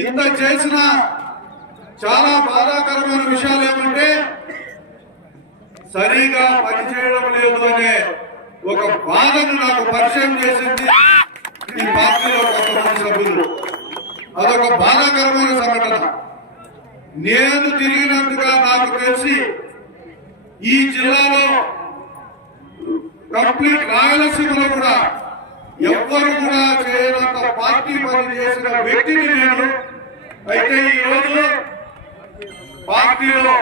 ఇంత చేసిన చాలా బాధాకరమైన విషయాలు ఏమంటే సరిగా పనిచేయడం లేదు అనే ఒక బాధను నాకు పరిచయం చేసింది ఈ పార్టీలో కొంతమంది సభ్యులు. అదొక బాధాకరమైన సంఘటన. నేను తిరిగినందుగా నాకు తెలిసి ఈ జిల్లాలో కంప్లీట్ రాయలసీమలో కూడా ఎవ్వరు కూడా చేయనంత పార్టీ పని చేసిన వ్యక్తిని నేను. అయితే ఈ రోజు పార్టీలో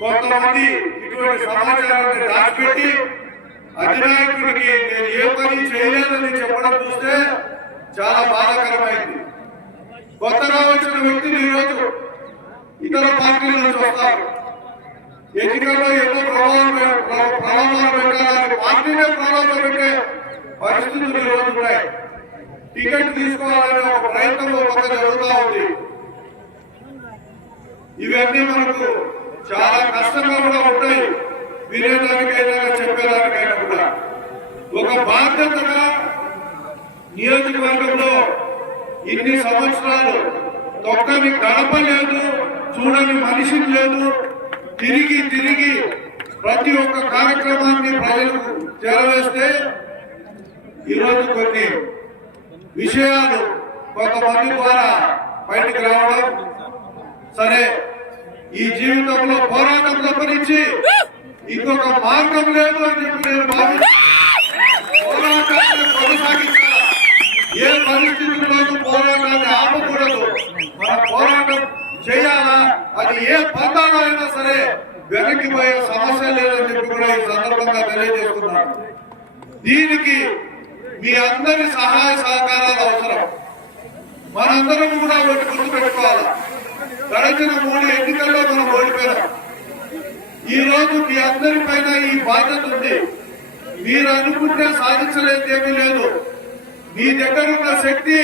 కొంతమంది ఇటువంటి సమాచారాన్ని దాచిపెట్టి అధినాయకుడికి నేను ఏ పని చేయలేదని చెప్పడం చూస్తే చాలా బాధాకరమైంది. కొత్తగా వచ్చిన వ్యక్తిని ఈరోజు ఇతర పార్టీల నుంచి వస్తారు. ఎన్నికల్లో ఎన్నో ప్రభావాలు పెట్టాలని పార్టీనే ప్రభావం పెట్టే పరిస్థితులు ఈరోజు ఉన్నాయి. టికెట్ తీసుకోవాలనే ఒక ప్రయత్నం ఒక జరుగుతూ ఉంది. ఇవన్నీ మనకు చాలా కష్టంగా కూడా ఉంటాయి, వినేదానికైనా చెప్పేదానికైనా కూడా. ఒక బాధ్యతగా నియోజకవర్గంలో ఇన్ని సంవత్సరాలు తొక్కని గడప లేదు, చూడని మనిషి లేదు. తిరిగి తిరిగి ప్రతి ఒక్క కార్యక్రమాన్ని ప్రజలకు చేరవేస్తే ఈరోజు కొన్ని విషయాలు కొంతమంది ద్వారా బయటకు రావడం, సరే ఈ జీవితంలో పోరాటం తప్పనించి ఇంకొక మార్గం లేదు అని చెప్పి నేను భావించి పోరాటాన్ని కొనసాగించాలి. ఏ పరిస్థితుల్లోనూ పోరాటాన్ని ఆపకూడదు. మన పోరాటం చేయాలా, అది ఏ పంతాలో అయినా సరే వెనక్కి పోయే సమస్య లేదని చెప్పి కూడా ఈ సందర్భంగా తెలియజేస్తున్నాను. దీనికి మీ అందరి సహాయ సహకారాలు అవసరం. మనందరం కూడా ఒకటి గుర్తుపెట్టుకోవాలి. గడిచిన 3 ఎన్నికల్లో మనం ఓడిపోయాం. ఈ రోజు మీ అందరి పైన ఈ బాధ్యత ఉంది. మీరు అనుకుంటే సాధించలేదు ఏమీ లేదు. మీ దగ్గర ఉన్న శక్తి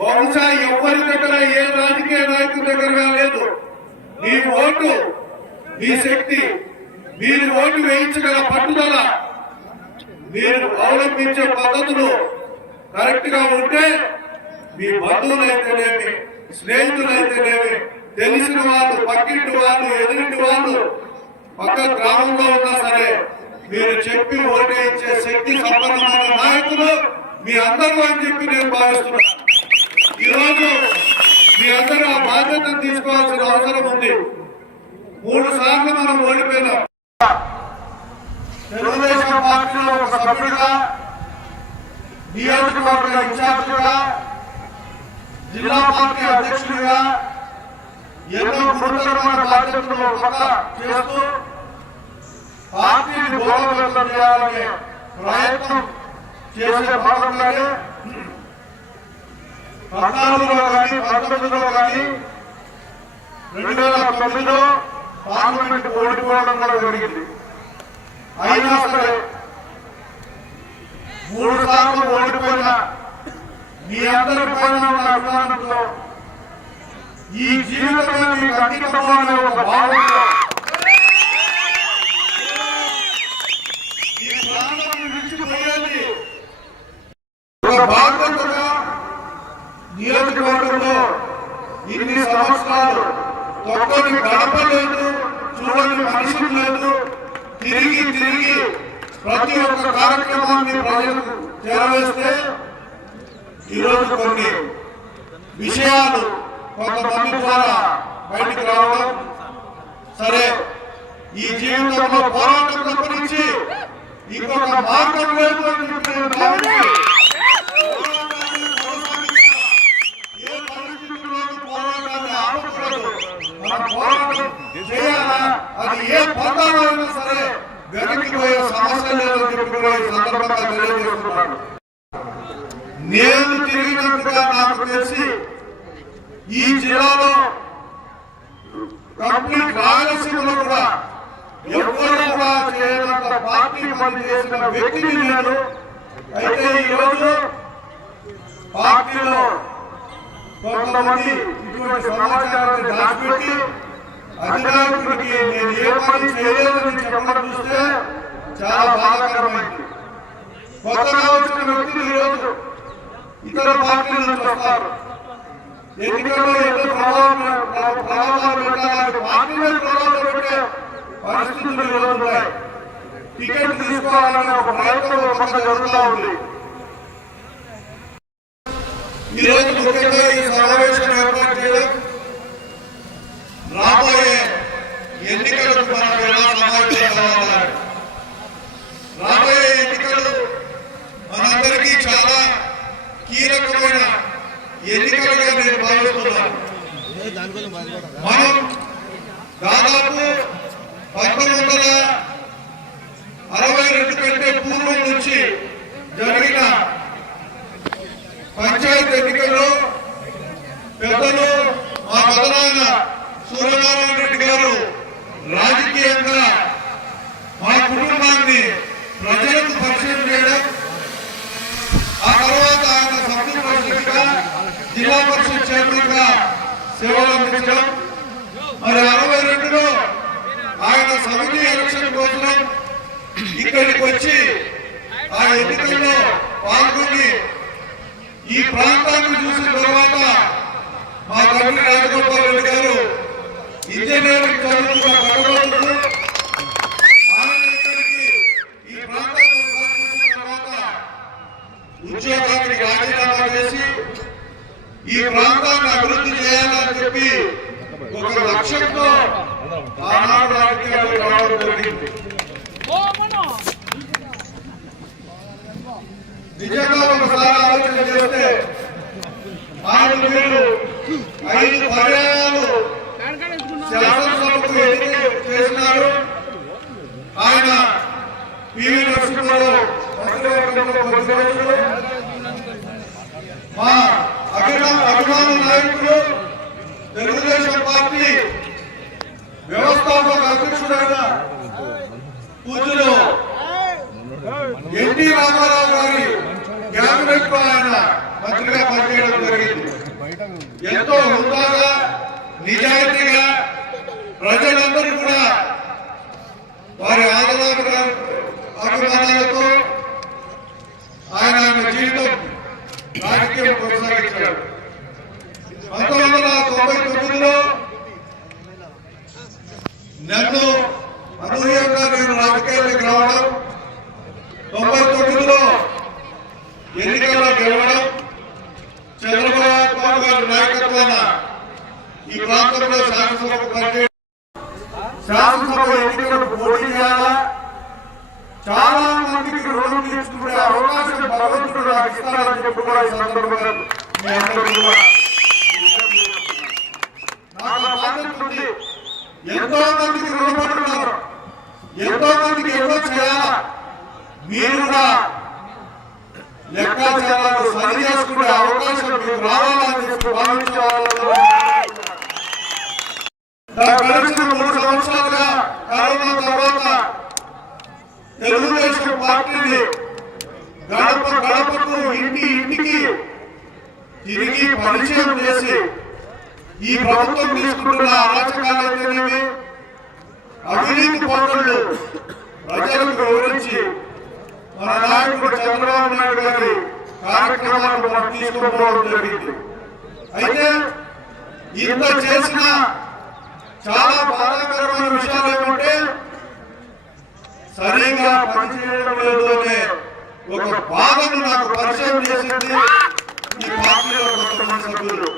బహుశా ఎవరి దగ్గర, ఏ రాజకీయ నాయకుడి దగ్గర లేదు. మీ ఓటు, మీ శక్తి, మీరు ఓటు వేయించగల పట్టుదల, మీరు అవలంబించే పద్ధతులు కరెక్ట్ గా ఉంటే మీ బంధువులైతేనేమి, స్నేహితులైతేనేమి, తెలిసిన వాళ్ళు, పక్కింటి వాళ్ళు, ఎదురింటి వాళ్ళు, పక్క గ్రామంలో ఉన్నా సరే మీరు చెప్పి ఓటేయించే శక్తి సంపన్నమైన నాయకులు మీ అందరూ అని చెప్పి నేను భావిస్తున్నాను. ఈరోజు మీ అందరూ ఆ బాధ్యతను తీసుకోవాల్సిన అవసరం ఉంది. 3 సార్లు మనం ఓడిపోయినాం. తెలుగుదేశం పార్టీలో ఒక సభ్యుడిగా, నియోజకవర్గ ఇన్ఛార్జిగా, జిల్లా పార్టీ అధ్యక్షుడిగా ఎన్నో గురుతరమైన బాధ్యతలు చేస్తూ పార్టీని బలోపేతం చేయాలనే ప్రయత్నం చేసే భాగంగానే 14లో కానీ 19లో కానీ 2009లో పార్లమెంట్ ఓడిపోవడం కూడా జరిగింది. అయినా సరే 3 సార్లు ఓడిపోయిన మీ అందరి పైన ఉన్న అభిమానంతో ఈ జీవితమే మీకు అంకితము అనే ఒక భావంతో ఈ ప్రాంతాన్ని విడిచిపోయేది ఒక బాధ్యతగా నియోజకవర్గంలో ఇన్ని సంవత్సరాలు తొక్కని గడప లేదు, చూడని మనిషి లేదు. తిరిగి తిరిగి ప్రతి ఒక్క కార్యక్రమాన్ని ప్రజలకు చేరవేస్తే ఈరోజు కొన్ని విషయాలు కొంతమంది ద్వారా బయటకు రావడం, సరే ఈ జీవితంలో పోరాటం తప్పనించి ఇంకొక మార్గం లేదు అని చెప్పి నేను భావించి ఏ పరిస్థితుల్లోనూ పోరాటాన్ని ఆపకూడదు. మన పోరాటం చేయాలా, అది ఏ పంతాలో అయినా సరే వెనక్కి పోయే సమస్య లేదని చెప్పి కూడా ఈ సందర్భంగా తెలియజేస్తున్నాను. నేను తిరిగినట్టుగా నాకు తెలిసి ఈ జిల్లాలో కంప్లీట్ రాయలసీమలో కూడా ఎవ్వరు కూడా చేయనంత పార్టీ పని చేసిన వ్యక్తిని నేను. అయితే ఈ రోజు పార్టీలో కొంతమంది ఇటువంటి సమాచారాన్ని దాచిపెట్టి అధినాయకుడికి నేను ఏ పని చేయలేదని చెప్పడం చూస్తే చాలా బాధాకరమైంది. కొత్తగా వచ్చిన వ్యక్తులు ఈరోజు ఇతర పార్టీల నుంచి వస్తారు. ఎన్నికల్లో ఎన్నో ప్రభావాలు పెట్టాలని పార్టీలో ప్రభావాలు పెట్టే పరిస్థితులు ఈరోజు ఉన్నాయి. టికెట్ తీసుకోవాలనే ఒక ప్రయత్నం ఒక పక్క జరుగుతూ ఉంది. ఈరోజు ముఖ్యంగా ఈ సమావేశం ఏర్పాటు చేయడం రాబోయే ఎన్నికలకు మనం ఎలా సమావేశం కావాలి. రాబోయే ఎన్నికలు మనందరికీ చాలా కీలకమైన ఎన్నికలుగా నేను భావిస్తున్నాను. మనం దాదాపు 1962 కంటే పూర్వం నుంచి జరిగిన పంచాయతీ ఎన్నికల్లో పెద్దలు మా మొదలైన సూర్యనారాయణ రెడ్డి గారు రాజకీయంగా మా కుటుంబాన్ని ప్రజలకు పరిచయం చేయడం, ఆ తర్వాత ఆయన సభ్యుల పరిషత్గా జిల్లా పరిషత్ చైర్మన్ గా సేవలు అందించడం, మరి 62లో ఆయన సమితి ఎలక్షన్ కోసం ఇక్కడికి వచ్చి ఆ ఎన్నికల్లో పాల్గొని ఈ ప్రాంతాన్ని చూసిన తర్వాత మా తండ్రి రాజగోపాల్ రెడ్డి గారు ఇంజనీరింగ్ చదువుకున్న పట్టణంలో ఆయన ఇక్కడికి ఈ ప్రాంతాన్ని చూసిన తర్వాత ఉద్యోగానికి రాజీనామా చేసి ఈ ప్రాంతాన్ని అభివృద్ధి చేయాలని చెప్పి ఒక లక్ష్యంతో ఆనాడు రాజకీయాలు రావడం జరిగింది. నిజంగా ఒకసారి ఆలోచన చేస్తే ఆయన మీరు 5 పర్యాయాలు శాసనసభకు ఎన్నిక చేసినారు. ఆయన పివి నరసింహారావు మంత్రివర్గంలో కొద్ది రోజులు మా అభిమాన నాయకులు తెలుగుదేశం పార్టీ వ్యవస్థాపక అధ్యక్షుడైన పూజలు ఎన్టీ రామారావు గారి క్యాబినెట్ లో ఆయన మంత్రిగా పనిచేయడం జరిగింది. ఎంతో హుందాగా నిజాయితీగా ప్రజలందరూ కూడా వారి అభిమానాలతో ఆయన జీవితం రాజకీయం కొనసాగించాడు. 1999లో నన్ను అనూహ్యంగా నేను రాజకీయాలకు రావడం, 99లో ఎన్నికల్లో గెలవడం, చంద్రబాబు గారి నాయకత్వాన ఈ ప్రాంతంలో శాసనసభకు పనిచేయడం, శాసనసభ ఎన్నికలకు పోటీ చేయాలా, చాలా మందికి రుణం తీసుకునే అవకాశం భగవంతుడు నాకు ఇస్తారని చెప్పి కూడా ఈ సందర్భంగా మీ అందరికీ కూడా నాకు బాధ్యత ఉంది. ఎంతో మందికి రుణపడుతున్నారు, ఎంతో మందికి ఎన్నో చేయాలా, మీరు కూడా లెక్కాచారాలు సరి చేసుకునే అవకాశం మీకు రావాలని చెప్పి భావించే గడిచిన 3 సంవత్సరాలుగా కరోనా తర్వాత తెలుగుదేశం పార్టీని గడప గడపకు ఇంటి ఇంటికి తిరిగి పరిచయం చేసి ఈ ప్రభుత్వం తీసుకుంటున్న అరాచకాలనేవి అవినీతి పనులు ప్రజలకు వివరించి మన నాయకుడు చంద్రబాబు నాయుడు గారి కార్యక్రమాలను మనం తీసుకోవడం జరిగింది. అయితే ఇంత చేసిన చాలా బాధాకరమైన విషయాలు ఏమంటే సరిగా పనిచేయడం లేదు అనే ఒక బాధను నాకు పరిచయం చేసింది ఈ పార్టీలో కొంతమంది సభ్యులు.